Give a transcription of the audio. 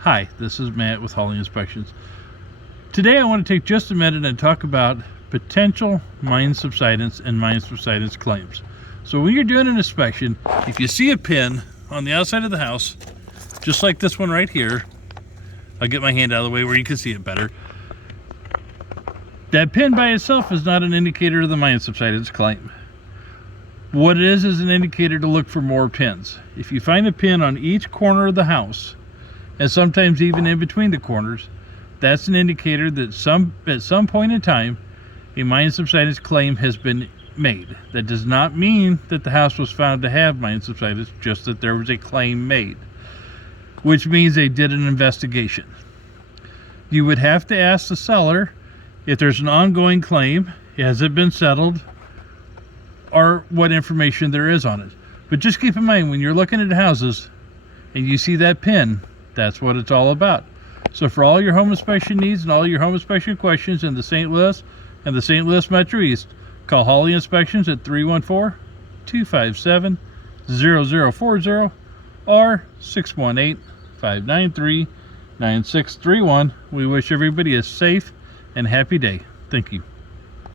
Hi, this is Matt with Hauling Inspections. Today I want to take just a minute and talk about potential mine subsidence and mine subsidence claims. So when you're doing an inspection, if you see a pin on the outside of the house, just like this one right here, I'll get my hand out of the way where you can see it better. That pin by itself is not an indicator of the mine subsidence claim. What it is an indicator to look for more pins. If you find a pin on each corner of the house, and sometimes even in between the corners, that's an indicator that at some point in time a mine subsidence claim has been made. That does not mean that the house was found to have mine subsidence, just that there was a claim made, which means they did an investigation. You would have to ask the seller if there's an ongoing claim, has it been settled, or what information there is on it. But just keep in mind, when you're looking at houses and you see that pin, that's what it's all about. So for all your home inspection needs and all your home inspection questions in the St. Louis and the St. Louis Metro East, call Hauling Inspections at 314-257-0040 or 618-593-9631. We wish everybody a safe and happy day. Thank you.